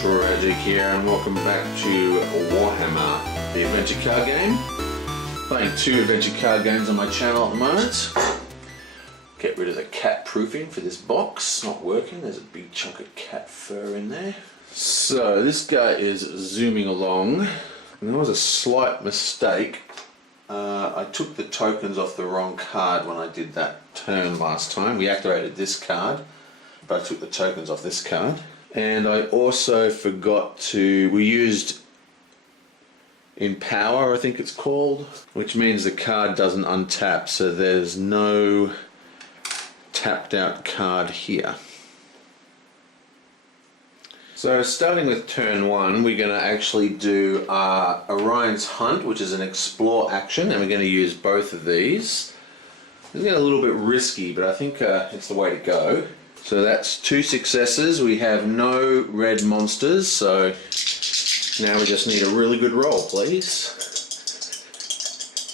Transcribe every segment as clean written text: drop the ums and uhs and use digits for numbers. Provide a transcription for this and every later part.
Tragic here, and welcome back to Warhammer, the adventure card game. Playing 2 adventure card games on my channel at the moment. Get rid of the cat proofing for this box, not working. There's a big chunk of cat fur in there. So this guy is zooming along, and there was a slight mistake. I took the tokens off the wrong card when I did that turn last time. We activated this card, but I took the tokens off this card. And I also forgot to, we used Empower, I think it's called, which means the card doesn't untap, so there's no tapped out card here. So starting with turn 1, we're going to actually do Orion's Hunt, which is an explore action, and we're going to use both of these. It's getting a little bit risky, but I think it's the way to go. So that's 2 successes. We have no red monsters, so now we just need a really good roll, please.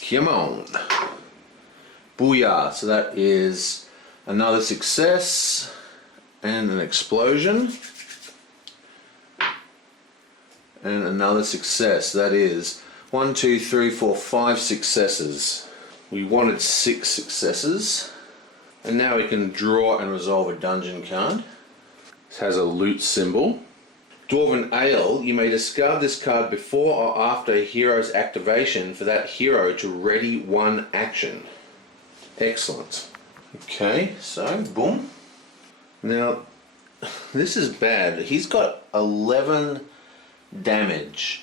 Come on. Booyah. So that is another success and an explosion. And another success. That is 1, 2, 3, 4, 5 successes. We wanted 6 successes. And now we can draw and resolve a dungeon card. This has a loot symbol. Dwarven Ale, you may discard this card before or after a hero's activation for that hero to ready 1 action. Excellent. Okay, so boom. Now, this is bad. He's got 11 damage.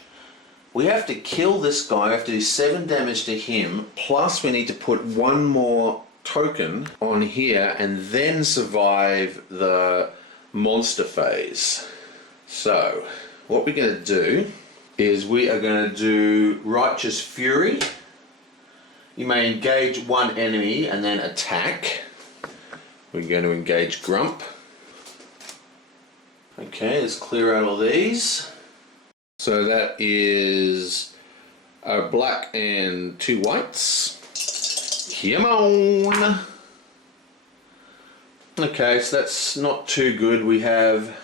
We have to kill this guy, we have to do 7 damage to him, plus we need to put 1 more token on here and then survive the monster phase. So what we're going to do is we are going to do Righteous Fury. You may engage 1 enemy and then attack. We're going to engage Grump. Okay, let's clear out all these. So that is a black and 2 whites. Come on! Okay, so that's not too good. We have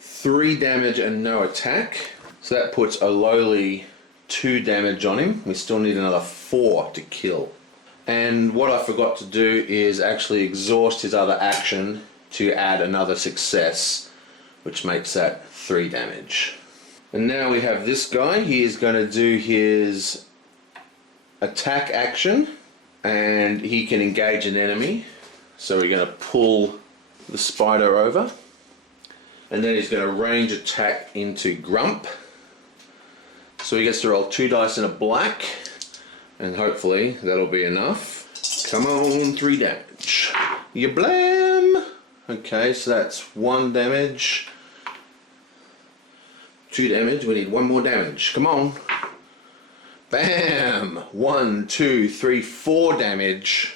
3 damage and no attack. So that puts a lowly 2 damage on him. We still need another 4 to kill. And what I forgot to do is actually exhaust his other action to add another success, which makes that 3 damage. And now we have this guy. He is going to do his attack action, and he can engage an enemy. So we're going to pull the spider over, and then he's going to range attack into Grump. So he gets to roll 2 dice in a black, and hopefully that'll be enough. Come on, 3 damage. You blam! Okay, so that's 1 damage. 2 damage, we need 1 more damage. Come on. Bam! 1, 2, 3, 4 damage.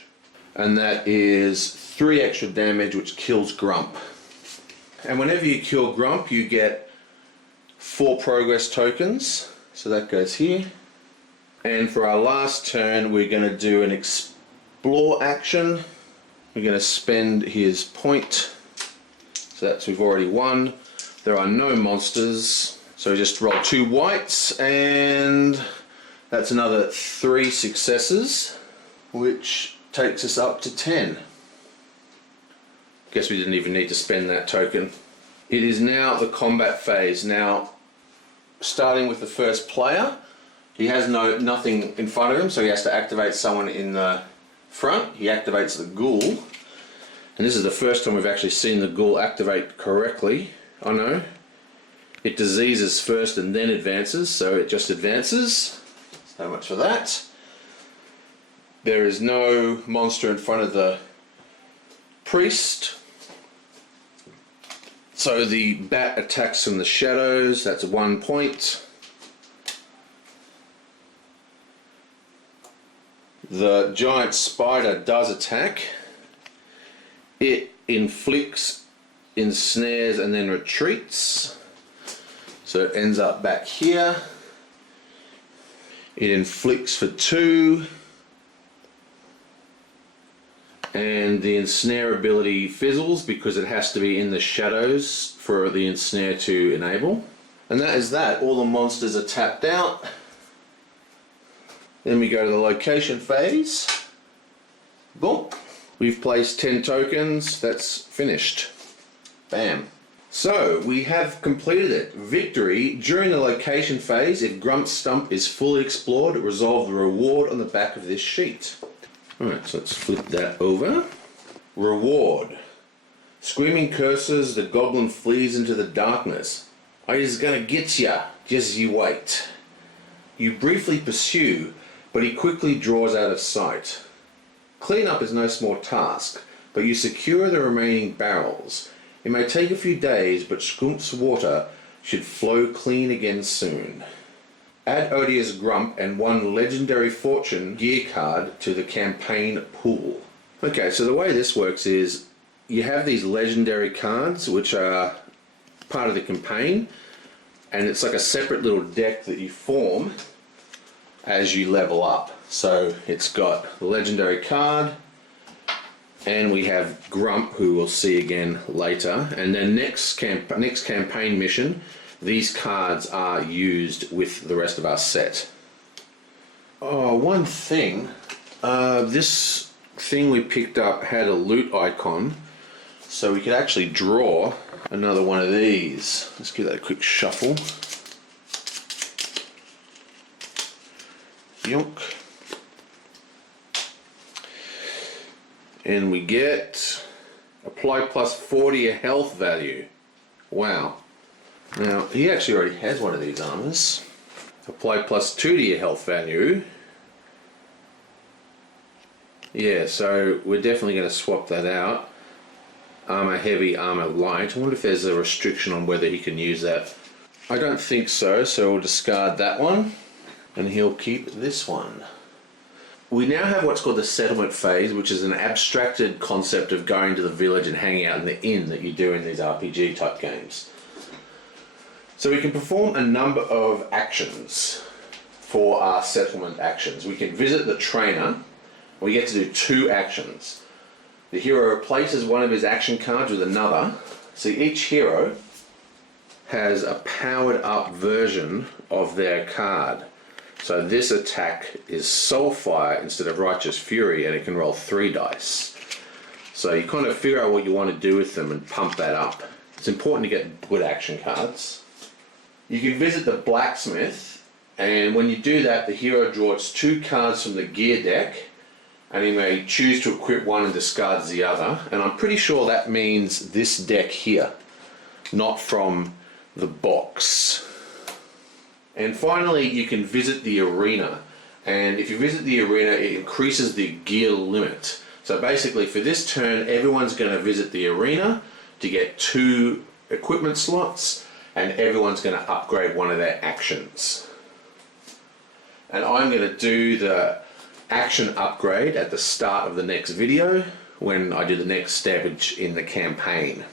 And that is 3 extra damage, which kills Grump. And whenever you kill Grump, you get 4 progress tokens. So that goes here. And for our last turn, we're going to do an explore action. We're going to spend his point. So that's, we've already won. There are no monsters. So we just roll 2 whites, and that's another 3 successes, which takes us up to 10. Guess we didn't even need to spend that token. It is now the combat phase. Now, starting with the first player, he has nothing in front of him, so he has to activate someone in the front. He activates the ghoul, and this is the first time we've actually seen the ghoul activate correctly. I know. It diseases first and then advances, so it just advances. So much for that. There is no monster in front of the priest. So the bat attacks from the shadows, that's 1 point. The giant spider does attack. It inflicts, ensnares, and then retreats. So it ends up back here. It inflicts for 2. And the ensnare ability fizzles because it has to be in the shadows for the ensnare to enable. And that is that. All the monsters are tapped out. Then we go to the location phase. Boom. We've placed 10 tokens. That's finished. Bam. So we have completed it. Victory. During the location phase, if Grump's stump is fully explored, resolve the reward on the back of this sheet. Alright, so let's flip that over. Reward. Screaming curses, the goblin flees into the darkness. I is gonna get ya, just you wait. You briefly pursue, but he quickly draws out of sight. Cleanup is no small task, but you secure the remaining barrels. It may take a few days, but Skump's water should flow clean again soon. Add Odious Grump and one legendary fortune gear card to the campaign pool. Okay, so the way this works is you have these legendary cards which are part of the campaign, and it's like a separate little deck that you form as you level up. So it's got the legendary card, and we have Grump, who we'll see again later, and then next campaign mission, these cards are used with the rest of our set. Oh, one thing, this thing we picked up had a loot icon, so we could actually draw another one of these. Let's give that a quick shuffle. Yonk. And we get apply plus 40 a health value. Wow. Now, he actually already has one of these armors. Apply plus 2 to your health value. Yeah, so we're definitely going to swap that out. Armor heavy, armor light. I wonder if there's a restriction on whether he can use that. I don't think so, so we'll discard that one. And he'll keep this one. We now have what's called the settlement phase, which is an abstracted concept of going to the village and hanging out in the inn that you do in these RPG type games. So we can perform a number of actions for our settlement actions. We can visit the trainer. We get to do 2 actions. The hero replaces one of his action cards with another. See, each hero has a powered up version of their card. So this attack is Soulfire instead of Righteous Fury, and it can roll 3 dice. So you kind of figure out what you want to do with them and pump that up. It's important to get good action cards. You can visit the blacksmith, and when you do that, the hero draws 2 cards from the gear deck, and he may choose to equip one and discards the other. And I'm pretty sure that means this deck here, not from the box. And finally, you can visit the arena. And if you visit the arena, it increases the gear limit. So basically, for this turn, everyone's going to visit the arena to get 2 equipment slots, and everyone's going to upgrade one of their actions. And I'm going to do the action upgrade at the start of the next video when I do the next step in the campaign.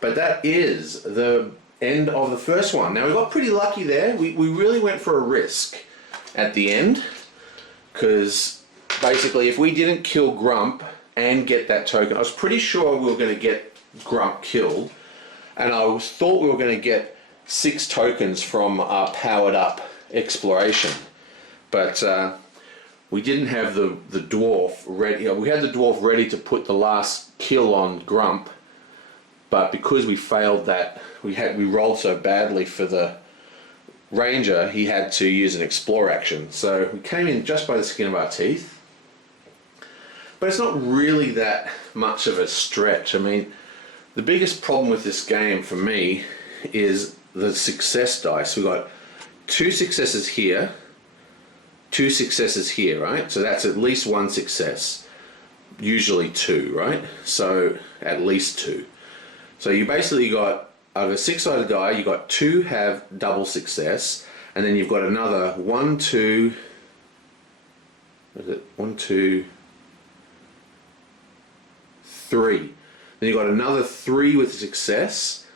But that is the end of the first one. Now we got pretty lucky there. We really went for a risk at the end, because basically if we didn't kill Grump and get that token, I was pretty sure we were going to get Grump killed, and I thought we were going to get 6 tokens from our powered up exploration, but we didn't have the dwarf ready. We had the dwarf ready to put the last kill on Grump, but because we failed that, we rolled so badly for the ranger, he had to use an explore action. So we came in just by the skin of our teeth. But it's not really that much of a stretch. I mean, the biggest problem with this game for me is the success dice. We've got 2 successes here, 2 successes here, right? So that's at least 1 success. Usually 2, right? So at least 2. So you basically got, out of a 6-sided die, you got 2 have double success, and then you've got another 1, 2, what is it? 1, 2, 3. Then you've got another 3 with success.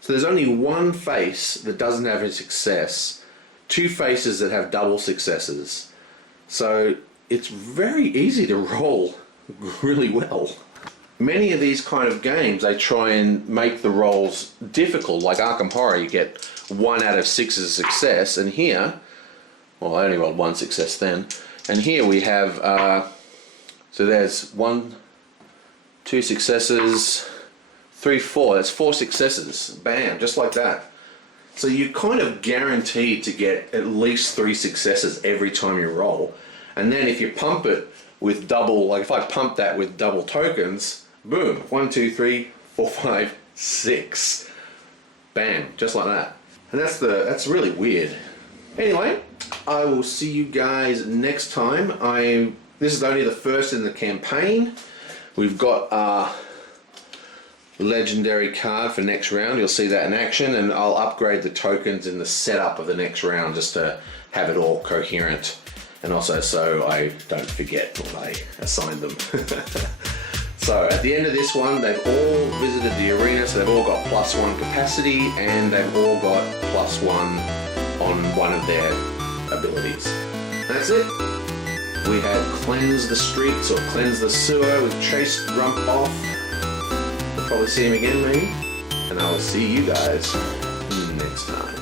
So there's only 1 face that doesn't have a success, 2 faces that have double successes. So it's very easy to roll really well. Many of these kind of games, they try and make the rolls difficult. Like Arkham Horror, you get 1 out of 6 as a success, and here, well, I only rolled 1 success then, and here we have, so there's 1, 2 successes, 3, 4, that's 4 successes, bam, just like that. So you're kind of guaranteed to get at least 3 successes every time you roll, and then if you pump it with double, like if I pump that with double tokens, boom, 1, 2, 3, 4, 5, 6, bam, just like that. And that's really weird. Anyway, I will see you guys next time. This is only the first in the campaign. We've got our legendary card for next round. You'll see that in action, and I'll upgrade the tokens in the setup of the next round just to have it all coherent, and also so I don't forget when I assign them. So at the end of this one, they've all visited the arena, so they've all got +1 capacity, and they've all got +1 on one of their abilities. That's it. We have cleansed the streets or cleansed the sewer. We've chased Grump off. We'll probably see him again maybe. And I will see you guys next time.